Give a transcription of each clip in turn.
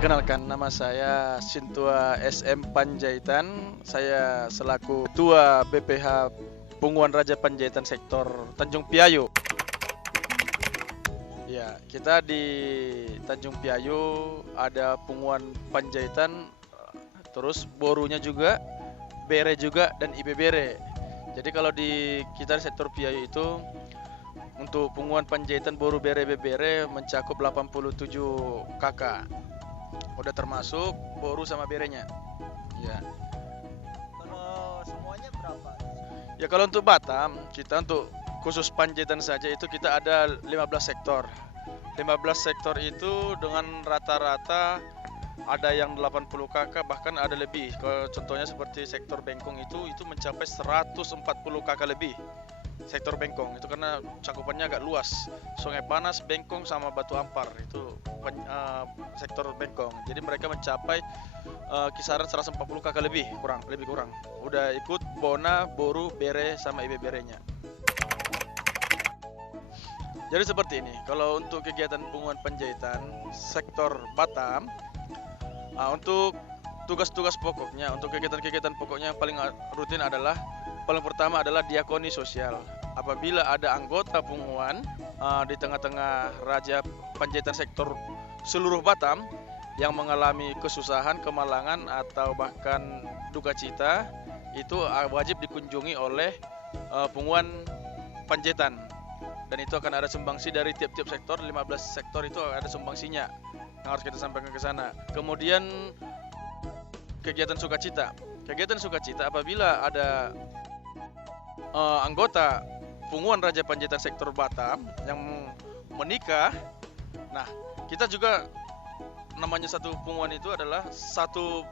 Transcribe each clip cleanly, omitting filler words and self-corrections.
Perkenalkan, nama saya Sintua SM Panjaitan. Saya selaku Ketua BPH Punguan Raja Panjaitan Sektor Tanjung Piayu. Ya, kita di Tanjung Piayu ada Punguan Panjaitan, terus Borunya juga, Bere juga, dan IB Bere. Jadi kalau di kita di sektor Piayu itu untuk Punguan Panjaitan Boru Bere Bere mencakup 87 kakak. Udah termasuk Boru sama Berenya. Ya. Kalau semuanya berapa? Ya kalau untuk Batam, kita untuk khusus Panjaitan saja itu kita ada 15 sektor. 15 sektor itu dengan rata-rata ada yang 80 kakak, bahkan ada lebih. Kalau contohnya seperti sektor Bengkong itu mencapai 140 kakak lebih. Sektor Bengkong itu karena cakupannya agak luas. Sungai Panas, Bengkong sama Batu Ampar itu sektor Bengkong. Jadi mereka mencapai kisaran 140 kakak lebih kurang. Udah ikut Bona, Boru, Bere sama IB Berenya. Jadi seperti ini. Kalau untuk kegiatan Punguan Panjaitan sektor Batam, untuk tugas-tugas pokoknya, untuk kegiatan-kegiatan pokoknya yang paling rutin adalah paling pertama adalah diakoni sosial. Apabila ada anggota Punguan di tengah-tengah Raja Panjaitan sektor seluruh Batam yang mengalami kesusahan, kemalangan atau bahkan duka cita, itu wajib dikunjungi oleh Punguan Panjaitan. Dan itu akan ada sumbangsi dari tiap-tiap sektor, 15 sektor itu ada sumbangsinya yang harus kita sampaikan ke sana. Kemudian kegiatan sukacita. Kegiatan sukacita apabila ada anggota Punguan Raja Panjaitan sektor Batam yang menikah. Nah, kita juga namanya satu punguan itu adalah satu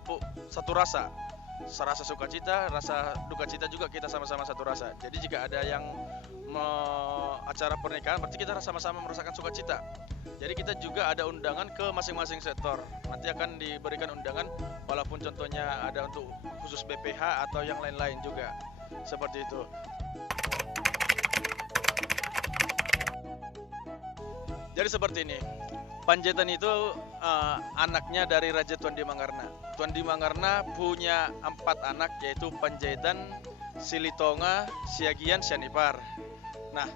rasa. Rasa sukacita, rasa duka cita juga kita sama-sama satu rasa. Jadi jika ada yang acara pernikahan, berarti kita sama-sama merasakan sukacita. Jadi kita juga ada undangan ke masing-masing sektor. Nanti akan diberikan undangan, walaupun contohnya ada untuk khusus BPH atau yang lain-lain juga. Seperti itu. Jadi seperti ini. Panjaitan itu anaknya dari Raja Tuan Dimanggarna. Tuan Dimanggarna punya 4 anak, yaitu Panjaitan, Silitonga, Siagian, Sianipar. Nah,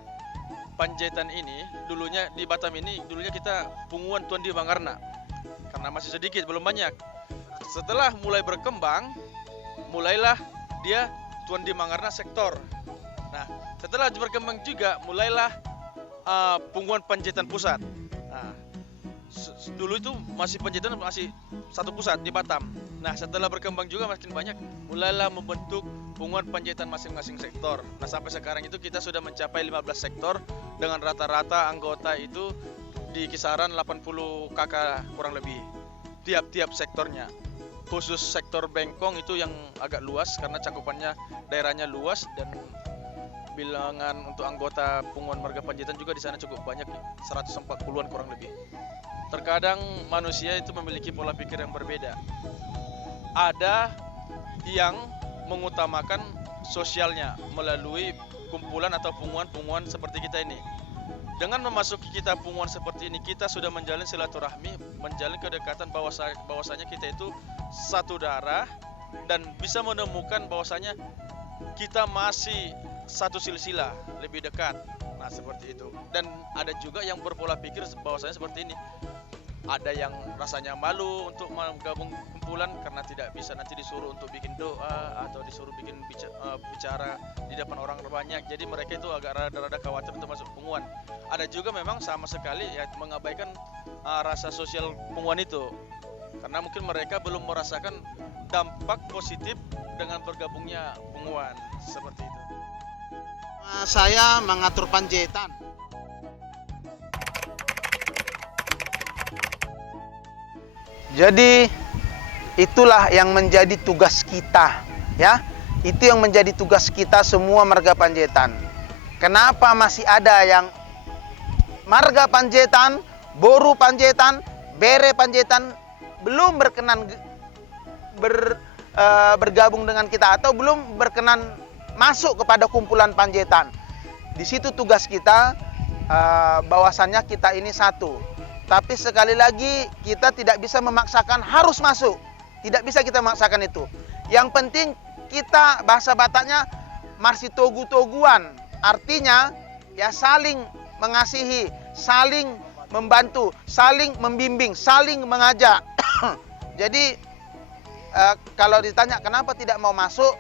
Panjaitan ini dulunya di Batam ini dulunya kita Punguan Tuan Dimanggarna. Karena masih sedikit, belum banyak. Setelah mulai berkembang, mulailah dia Tuan Dimanggarna sektor. Nah, setelah berkembang juga mulailah Punguan Panjaitan Pusat. Nah, dulu itu masih Panjaitan masih satu pusat di Batam. Nah, setelah berkembang juga makin banyak, mulailah membentuk Punguan Panjaitan masing-masing sektor. Nah, sampai sekarang itu kita sudah mencapai 15 sektor dengan rata-rata anggota itu di kisaran 80 kakak kurang lebih tiap-tiap sektornya. Khusus sektor Bengkong itu yang agak luas karena cakupannya daerahnya luas, dan bilangan untuk anggota Punguan Marga Panjaitan juga di sana cukup banyak, 140-an kurang lebih. Terkadang manusia itu memiliki pola pikir yang berbeda. Ada yang mengutamakan sosialnya melalui kumpulan atau punguan-punguan seperti kita ini. Dengan memasuki kita punguan seperti ini, kita sudah menjalin silaturahmi, menjalin kedekatan bahwasanya kita itu satu darah, dan bisa menemukan bahwasanya kita masih satu silsilah, lebih dekat. Nah, seperti itu. Dan ada juga yang berpola pikir bahwasanya seperti ini. Ada yang rasanya malu untuk menggabung kumpulan karena tidak bisa nanti disuruh untuk bikin doa atau disuruh bikin bicara di depan orang banyak. Jadi mereka itu agak rada-rada khawatir untuk masuk punguan. Ada juga memang sama sekali ya mengabaikan rasa sosial punguan itu. Karena mungkin mereka belum merasakan dampak positif dengan bergabungnya punguan. Seperti itu. Saya mengatur Panjaitan. Jadi itulah yang menjadi tugas kita, ya. Itu yang menjadi tugas kita semua marga Panjaitan. Kenapa masih ada yang marga Panjaitan, Boru Panjaitan, Bere Panjaitan belum berkenan bergabung dengan kita atau belum berkenan masuk kepada kumpulan Panjaitan? Di situ tugas kita, bahwasannya kita ini satu. Tapi sekali lagi kita tidak bisa memaksakan harus masuk. Tidak bisa kita memaksakan itu. Yang penting kita bahasa Bataknya masih togu-toguan. Artinya ya saling mengasihi, saling membantu, saling membimbing, saling mengajak. Jadi kalau ditanya kenapa tidak mau masuk,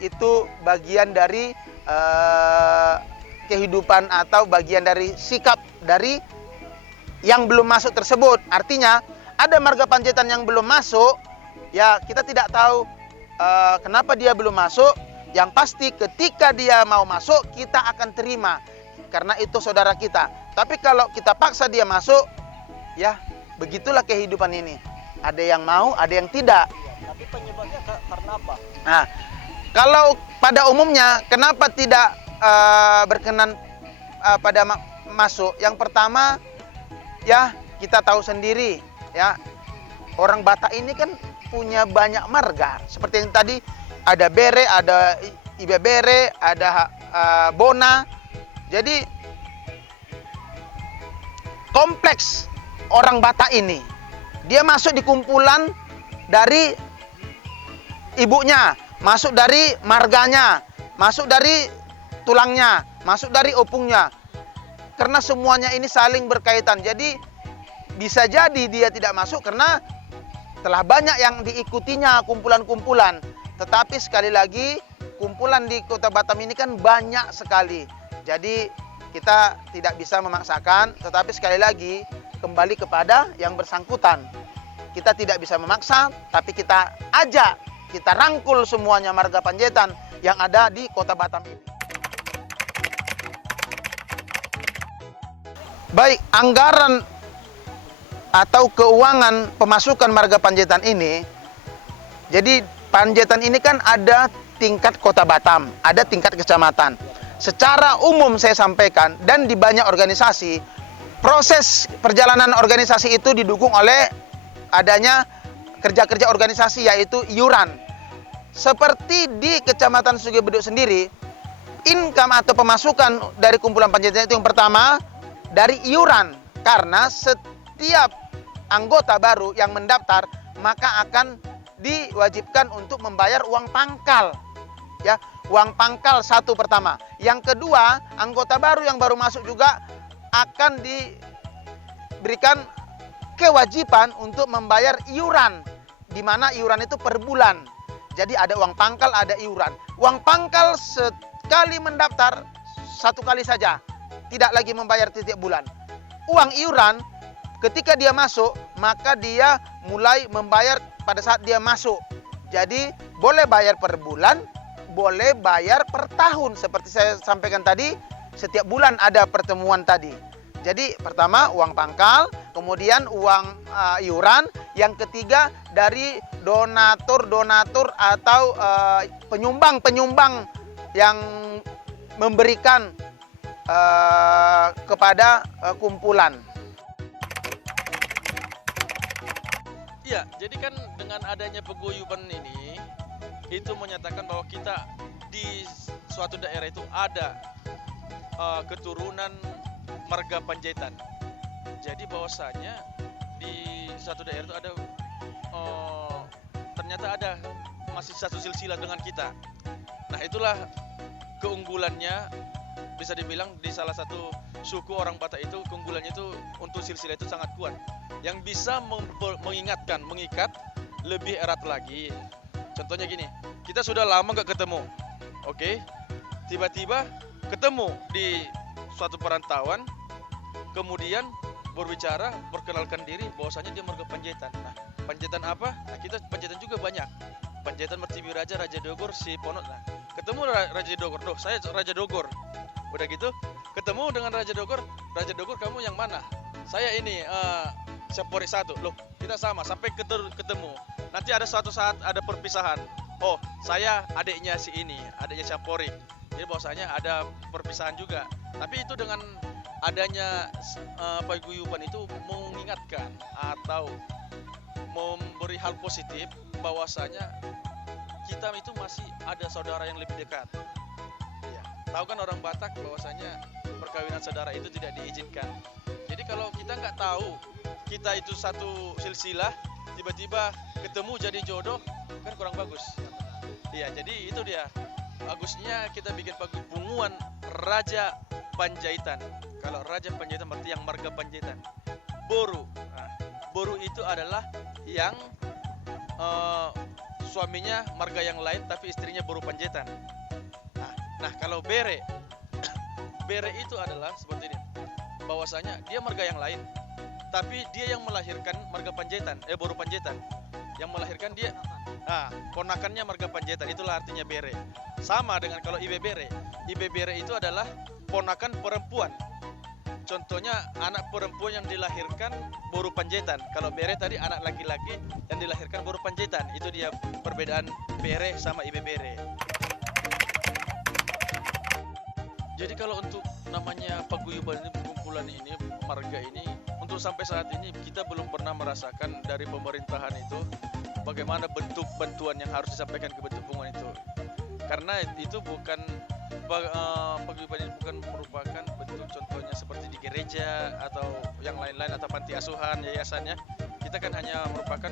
itu bagian dari kehidupan atau bagian dari sikap dari yang belum masuk tersebut. Artinya ada marga Panjaitan yang belum masuk, ya kita tidak tahu kenapa dia belum masuk. Yang pasti ketika dia mau masuk kita akan terima karena itu saudara kita. Tapi kalau kita paksa dia masuk, ya begitulah kehidupan ini. Ada yang mau, ada yang tidak. Tapi penyebabnya karena apa? Nah, kalau pada umumnya kenapa tidak berkenan pada masuk? Yang pertama, ya kita tahu sendiri, ya orang Batak ini kan punya banyak marga. Seperti yang tadi ada Bere, ada Ibebere, ada Bona. Jadi kompleks orang Batak ini. Dia masuk di kumpulan dari ibunya, masuk dari marganya, masuk dari tulangnya, masuk dari opungnya. Karena semuanya ini saling berkaitan. Jadi bisa jadi dia tidak masuk karena telah banyak yang diikutinya kumpulan-kumpulan. Tetapi sekali lagi kumpulan di Kota Batam ini kan banyak sekali. Jadi kita tidak bisa memaksakan, tetapi sekali lagi kembali kepada yang bersangkutan. Kita tidak bisa memaksa, tapi kita ajak, kita rangkul semuanya marga Panjaitan yang ada di Kota Batam ini. Baik, anggaran atau keuangan pemasukan marga Panjaitan ini, jadi Panjaitan ini kan ada tingkat Kota Batam, ada tingkat kecamatan. Secara umum saya sampaikan dan di banyak organisasi, proses perjalanan organisasi itu didukung oleh adanya kerja-kerja organisasi yaitu iuran. Seperti di Kecamatan Sugih Beduk sendiri, income atau pemasukan dari kumpulan Panjaitan itu yang pertama dari iuran. Karena setiap anggota baru yang mendaftar maka akan diwajibkan untuk membayar uang pangkal. Ya, uang pangkal satu pertama. Yang kedua, anggota baru yang baru masuk juga akan diberikan kewajiban untuk membayar iuran, di mana iuran itu per bulan. Jadi ada uang pangkal, ada iuran. Uang pangkal sekali mendaftar satu kali saja, tidak lagi membayar tiap bulan. Uang iuran ketika dia masuk, maka dia mulai membayar pada saat dia masuk. Jadi boleh bayar per bulan, boleh bayar per tahun. Seperti saya sampaikan tadi, setiap bulan ada pertemuan tadi. Jadi pertama uang pangkal, kemudian uang iuran, yang ketiga dari donatur-donatur atau penyumbang-penyumbang yang memberikan kepada kumpulan. Iya, jadi kan dengan adanya paguyuban ini, itu menyatakan bahwa kita di suatu daerah itu ada keturunan marga Panjaitan. Jadi bahwasanya di suatu daerah itu ada ternyata ada masih satu silsilah dengan kita. Nah, itulah keunggulannya, bisa dibilang di salah satu suku orang Batak itu keunggulannya itu untuk silsilah itu sangat kuat, yang bisa mengikat lebih erat lagi. Contohnya gini, kita sudah lama nggak ketemu, oke? Tiba-tiba ketemu di suatu perantauan, kemudian berbicara, perkenalkan diri, bahwasanya dia marga Panjaitan. Nah, Panjaitan apa? Nah, kita Panjaitan juga banyak. Panjaitan Mertiwi Raja, Raja Dogor, si Ponot. Nah, ketemu Raja Dogor, loh saya Raja Dogor. Udah gitu, ketemu dengan Raja Dogor kamu yang mana? Saya ini Syapori 1. Loh, kita sama sampai ketemu. Nanti ada suatu saat ada perpisahan. Oh, saya adiknya si ini, adiknya Syapori. Jadi bahwasanya ada perpisahan juga. Tapi itu dengan adanya paguyuban itu mengingatkan atau memberi hal positif bahwasanya kita itu masih ada saudara yang lebih dekat. Ya, tahu kan orang Batak bahwasanya perkawinan saudara itu tidak diizinkan. Jadi kalau kita nggak tahu kita itu satu silsilah, tiba-tiba ketemu jadi jodoh, kan kurang bagus. Iya, jadi itu dia. Bagusnya kita bikin paguyuban Raja Panjaitan. Kalau Raja Panjaitan berarti yang marga Panjaitan. Boru. Nah, Boru itu adalah yang suaminya marga yang lain tapi istrinya Boru Panjaitan. Nah, kalau Bere, Bere itu adalah seperti ini. Bahwasanya dia marga yang lain, tapi dia yang melahirkan marga Panjaitan, Boru Panjaitan. Yang melahirkan dia, ponakannya marga Panjaitan, itulah artinya Bere. Sama dengan kalau Ibe Bere. Ibe Bere itu adalah ponakan perempuan. Contohnya anak perempuan yang dilahirkan Boru Panjaitan. Kalau Bere tadi anak laki-laki yang dilahirkan Boru Panjaitan. Itu dia perbedaan Bere sama Ibe Bere. Jadi kalau untuk namanya paguyuban ini, perkumpulan ini, marga ini, untuk sampai saat ini kita belum pernah merasakan dari pemerintahan itu bagaimana bentuk bantuan yang harus disampaikan ke bentuk pengumuman itu. Karena itu bukan paguyuban ini bukan merupakan bentuk contohnya seperti di gereja atau yang lain-lain atau panti asuhan, yayasannya. Kita kan hanya merupakan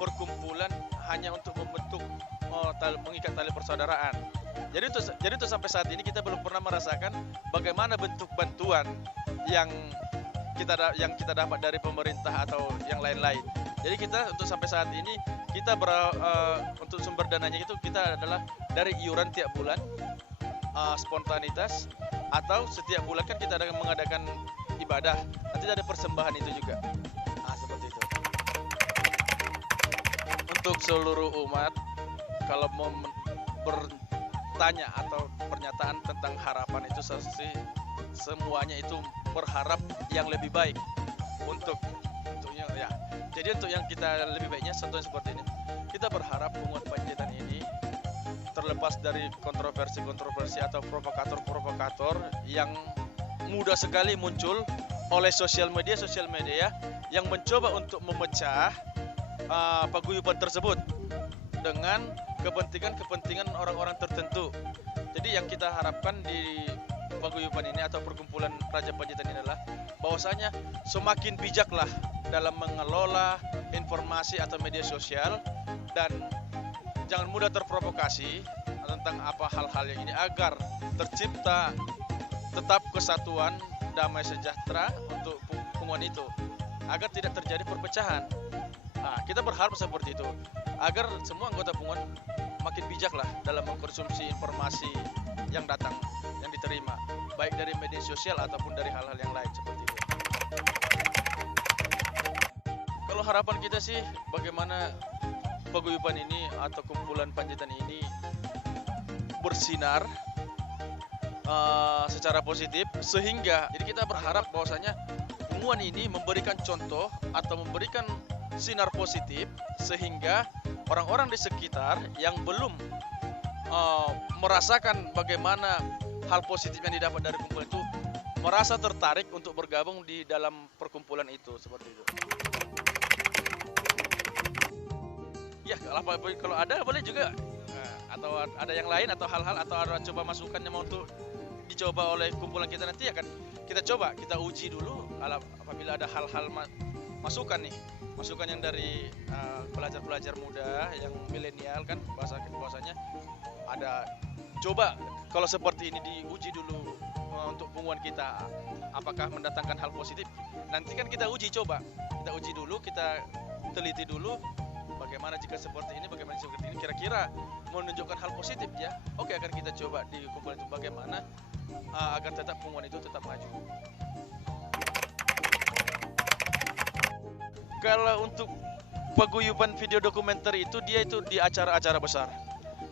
perkumpulan hanya untuk membentuk mengikat tali persaudaraan. Jadi untuk sampai saat ini kita belum pernah merasakan bagaimana bentuk bantuan yang kita dapat dari pemerintah atau yang lain-lain. Jadi kita untuk sampai saat ini kita untuk sumber dananya itu kita adalah dari iuran tiap bulan, spontanitas, atau setiap bulan kan kita mengadakan ibadah. Nanti ada persembahan itu juga. Seperti itu. Untuk seluruh umat, kalau mau bertanya atau pernyataan tentang harapan itu semuanya itu berharap yang lebih baik untuknya ya. Jadi untuk yang kita lebih baiknya contohnya seperti ini. Kita berharap pengumuman Panjaitan ini terlepas dari kontroversi atau provokator yang mudah sekali muncul oleh sosial media yang mencoba untuk memecah paguyuban tersebut dengan kepentingan orang-orang tertentu. Jadi yang kita harapkan di paguyuban ini atau perkumpulan Raja Panjaitan ini adalah bahwasanya semakin bijaklah dalam mengelola informasi atau media sosial dan jangan mudah terprovokasi tentang apa hal-hal yang ini agar tercipta tetap kesatuan damai sejahtera untuk pengumuman itu agar tidak terjadi perpecahan. Kita berharap seperti itu agar semua anggota pengumuman makin bijaklah dalam mengkonsumsi informasi yang datang, yang diterima, baik dari media sosial ataupun dari hal-hal yang lain seperti itu. Kalau harapan kita sih bagaimana paguyuban ini atau kumpulan Panjaitan ini bersinar secara positif sehingga jadi kita berharap bahwasanya pengumuman ini memberikan contoh atau memberikan sinar positif sehingga orang-orang di sekitar yang belum merasakan bagaimana hal positif yang didapat dari kumpulan itu merasa tertarik untuk bergabung di dalam perkumpulan itu seperti itu. Ya kalau ada boleh juga atau ada yang lain atau hal-hal atau ada coba masukan yang mau untuk dicoba oleh kumpulan kita nanti akan kita coba kita uji dulu apabila ada hal-hal masukan yang dari pelajar-pelajar muda yang milenial kan bahasanya ada coba kalau seperti ini diuji dulu untuk pengumuman kita apakah mendatangkan hal positif nanti kan kita uji dulu kita teliti dulu bagaimana jika seperti ini kira-kira menunjukkan hal positif ya oke akan kita coba di kumpulan itu bagaimana agar tetap pengumuman itu tetap maju. Kalau untuk paguyuban video dokumenter itu dia itu di acara-acara besar.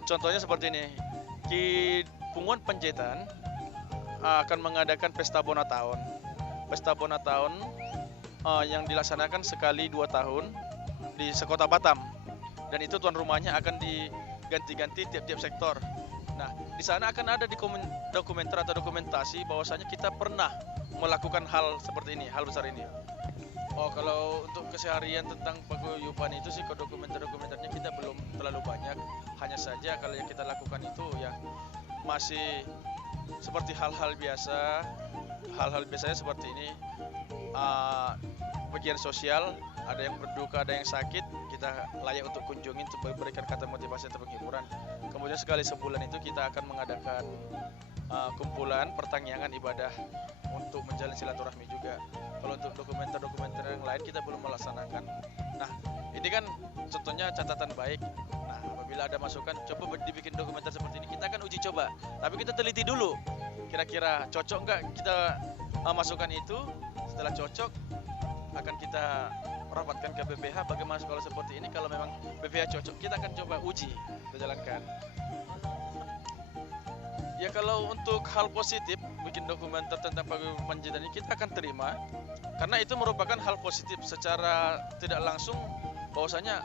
Contohnya seperti ini. Di pengumuman Panjaitan akan mengadakan pesta Bona Tahun. Pesta Bona Tahun yang dilaksanakan sekali 2 tahun di sekota Batam. Dan itu tuan rumahnya akan diganti-ganti tiap-tiap sektor. Nah, di sana akan ada di dokumenter atau dokumentasi bahwasanya kita pernah melakukan hal seperti ini, hal besar ini. Kalau untuk keseharian tentang paguyuban itu sih ke dokumenter-dokumenternya kita belum terlalu banyak. Hanya saja kalau yang kita lakukan itu ya masih seperti hal-hal biasanya seperti ini. bagian sosial, ada yang berduka, ada yang sakit, kita layak untuk kunjungi untuk memberikan kata motivasi atau penghiburan. Kemudian sekali sebulan itu kita akan mengadakan kumpulan pertanyaan ibadah untuk menjalin silaturahmi juga. Kalau untuk dokumenter-dokumenter yang lain kita belum melaksanakan. Nah, ini kan contohnya catatan baik. Nah, apabila ada masukan, coba dibikin dokumenter seperti ini, kita akan uji coba. Tapi kita teliti dulu, kira-kira cocok nggak kita masukkan itu. Setelah cocok, akan kita rapatkan ke BPH. Bagaimana kalau seperti ini? Kalau memang BPH cocok, kita akan coba uji, kita jalankan. Ya kalau untuk hal positif, bikin dokumenter tentang paguyuban Panjaitan ini kita akan terima, karena itu merupakan hal positif secara tidak langsung, bahwasanya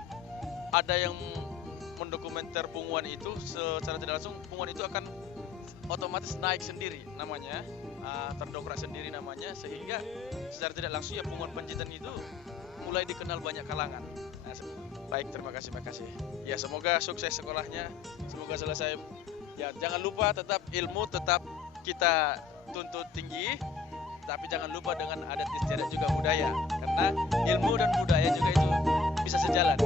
ada yang mendokumenter punguan itu secara tidak langsung, punguan itu akan otomatis naik sendiri namanya, terdongkrak sendiri namanya, sehingga secara tidak langsung ya punguan Panjaitan itu mulai dikenal banyak kalangan. Nah, baik, terima kasih. Ya semoga sukses sekolahnya, semoga selesai. Ya jangan lupa tetap ilmu tetap kita tuntut tinggi, tapi jangan lupa dengan adat istiadat juga budaya, karena ilmu dan budaya juga itu bisa sejalan.